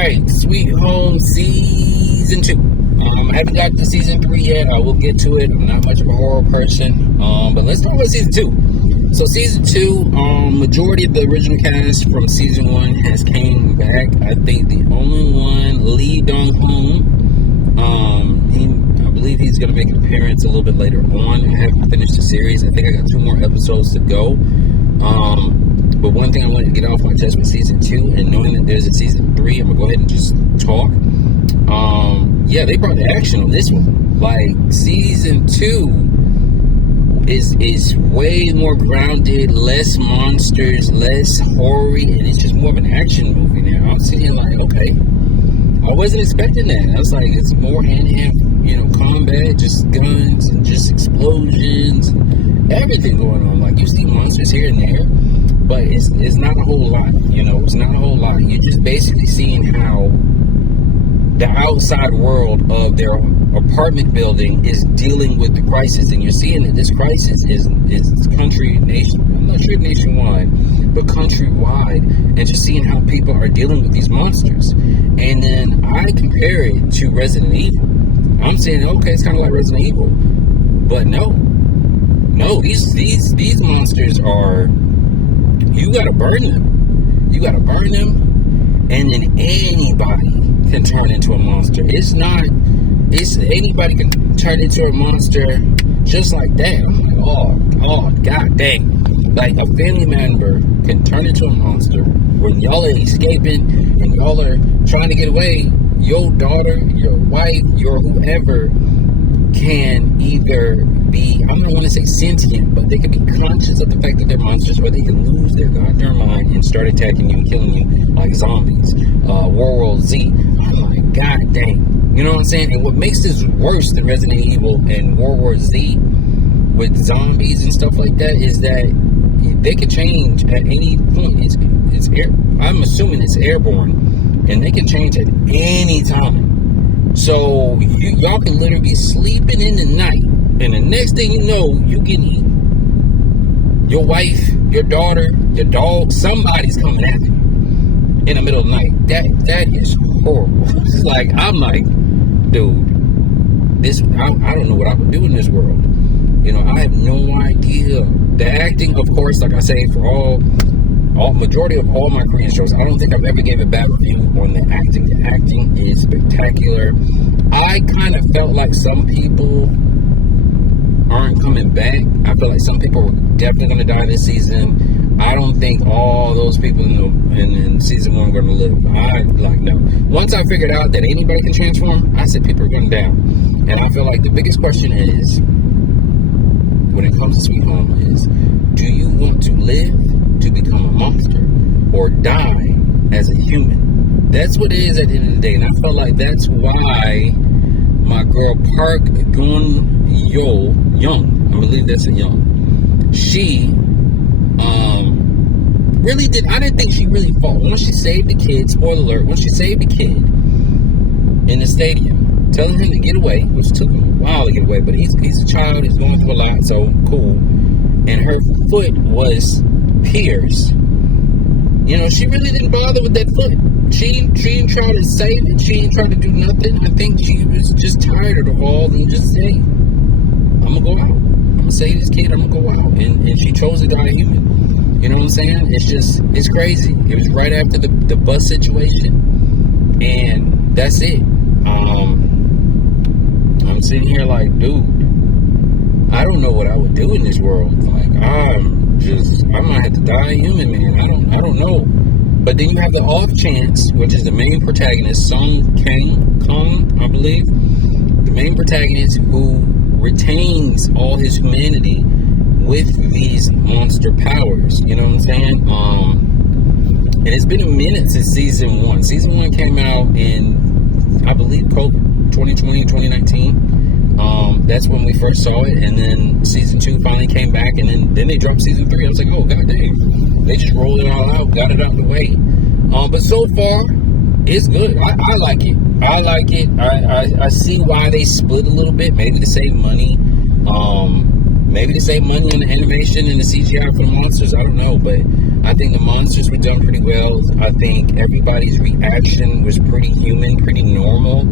right, Sweet Home Season 2. I haven't got to Season 3 yet. I will get to it. I'm not much of a horror person. But let's talk about Season 2. So Season 2, majority of the original cast from Season 1 has came back. I think the only one, Lee Dong-hoon, I believe he's going to make an appearance a little bit later on. I haven't finished the series. I think I got 2 more episodes to go. But one thing I wanted to get off my chest with Season 2, and knowing that there's a Season 3, I'm going to go ahead and just talk. Yeah, they brought the action on this one. Like, Season 2 is way more grounded, less monsters, less horror, and it's just more of an action movie now. I'm sitting here like, okay, I wasn't expecting that. I was like, it's more hand-to-hand, combat, just guns and just explosions and everything going on. Like, you see monsters here and there, but it's not a whole lot, it's not a whole lot. You're just basically seeing how the outside world of their apartment building is dealing with the crisis, and you're seeing that this crisis is I'm not sure nationwide, but countrywide, and just seeing how people are dealing with these monsters. And then I compare it to Resident Evil. I'm saying, okay, it's kind of like Resident Evil, but no, these monsters are, you gotta burn them, and then anybody can turn into a monster. It's anybody can turn into a monster just like that. I'm like, oh, god dang. Like, a family member can turn into a monster when y'all are escaping and y'all are trying to get away. Your daughter, your wife, your whoever can either be, I don't want to say sentient, but they can be conscious of the fact that they're monsters, or they can lose their goddamn mind and start attacking you and killing you like zombies. World War Z. I'm like, god dang. You know what I'm saying? And what makes this worse than Resident Evil and World War Z with zombies and stuff like that is that they can change at any point. I'm assuming it's airborne, and they can change at any time. So y'all can literally be sleeping in the night, and the next thing you know, you get eaten. Your wife, your daughter, your dog, somebody's coming after you in the middle of the night. That is horrible. It's like, I'm like, dude, I don't know what I would do in this world. I have no idea. The acting, of course, like I say, for all majority of all my Korean shows, I don't think I've ever gave a bad review on the acting. The acting is spectacular. I kind of felt like some people aren't coming back. I feel like some people were definitely going to die this season. I don't think all those people in season 1 are going to live. No. Once I figured out that anybody can transform, I said people are going down. And I feel like the biggest question is, when it comes to Sweet Home, is, do you want to live to become a monster or die as a human? That's what it is at the end of the day. And I felt like that's why my girl Park Young, I believe that's a Young, she really did. I didn't think she really fought. Once she saved the kid, spoiler alert, once she saved the kid in the stadium, telling him to get away, which took him a while to get away, but he's a child, he's going through a lot, so cool. And her foot was pierced. She really didn't bother with that foot. She didn't try to save it. She didn't try to do nothing. I think she was just tired of it all and just say, I'm going to go out. I'm going to save this kid. I'm going to go out. And she chose to die human. You know what I'm saying? It's crazy. It was right after the bus situation. And that's it. I'm sitting here like, dude, I don't know what I would do in this world. Like, I might have to die human, man. I don't know. But then you have the off chance, which is the main protagonist, Sung Kang, I believe. The main protagonist who retains all his humanity with these monster powers. You know what I'm saying? And it's been a minute since season 1. Season 1 came out in, I believe, 2020, 2019. That's when we first saw it, and then season 2 finally came back, and then they dropped season 3. I was like, oh god dang, they just rolled it all out, got it out the way. But so far, it's good. I like it. I see why they split a little bit, maybe to save money. Maybe to save money on the animation and the CGI for the monsters. I don't know, but I think the monsters were done pretty well. I think everybody's reaction was pretty human, pretty normal.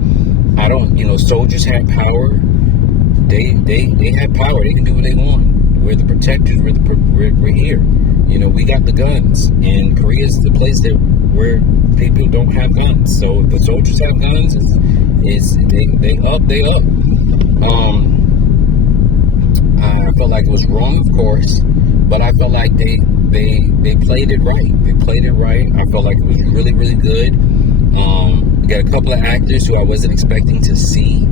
Soldiers had power. They had power. They can do what they want. We're the protectors. We're here. We got the guns, and Korea's the place where people don't have guns. So if the soldiers have guns, they up. I felt like it was wrong, of course, but I felt like they played it right. They played it right. I felt like it was really, really good. Got a couple of actors who I wasn't expecting to see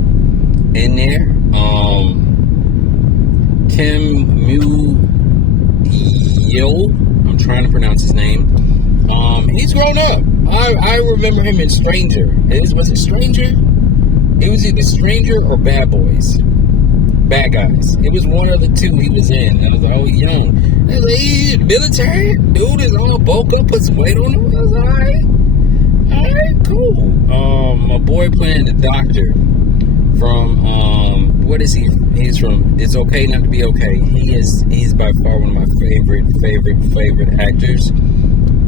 in there. Kim Mu-Yo, I'm trying to pronounce his name. He's grown up. I remember him in Stranger. Was it Stranger? It was either Stranger or Bad Boys. Bad Guys. It was one of the two he was in. I was like, young. I was like, he's military. Dude is all bulk up, put some weight on him. I was like, alright, cool. My boy playing the doctor from, what is he? He's from It's Okay Not to Be Okay. He's by far one of my favorite actors.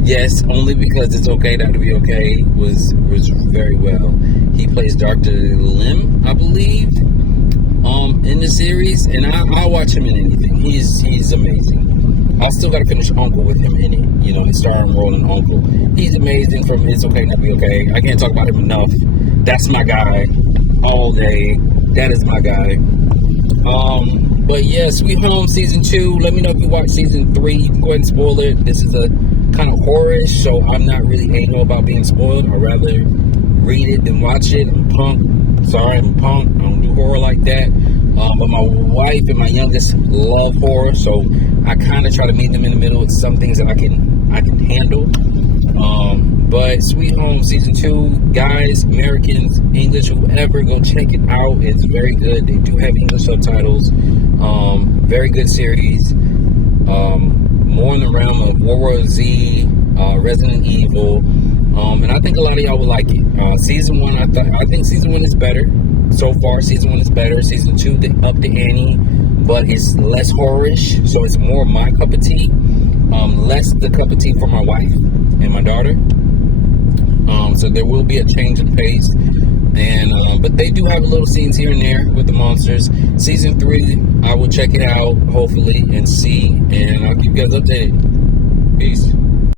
Yes, only because It's Okay Not to Be Okay was very well. He plays Dr. Lim, I believe, in the series, and I watch him in anything. He's amazing. I still got to finish Uncle with him in it, his starring role in Uncle. He's amazing from It's Okay Not to Be Okay. I can't talk about him enough. That's my guy all day. That is my guy. But yeah, Sweet Home Season 2. Let me know if you watch Season 3. You can go ahead and spoil it. This is a kind of horror-ish, so I'm not really anal about being spoiled. I'd rather read it than watch it. I'm punk. Sorry, I'm punk. I don't do horror like that. But my wife and my youngest love horror, so I kind of try to meet them in the middle with some things that I can handle. But Sweet Home Season 2, guys, Americans, English, whoever, go check it out. It's very good. They do have English subtitles. Very good series. More in the realm of World War Z, Resident Evil. And I think a lot of y'all will like it. Season 1, I think Season 1 is better. So far, Season 1 is better. Season 2, they upped the ante, but it's less horror-ish, so it's more my cup of tea. Less the cup of tea for my wife and my daughter. So there will be a change in pace. But they do have little scenes here and there with the monsters. Season 3, I will check it out, hopefully, and see. And I'll keep you guys updated. Peace.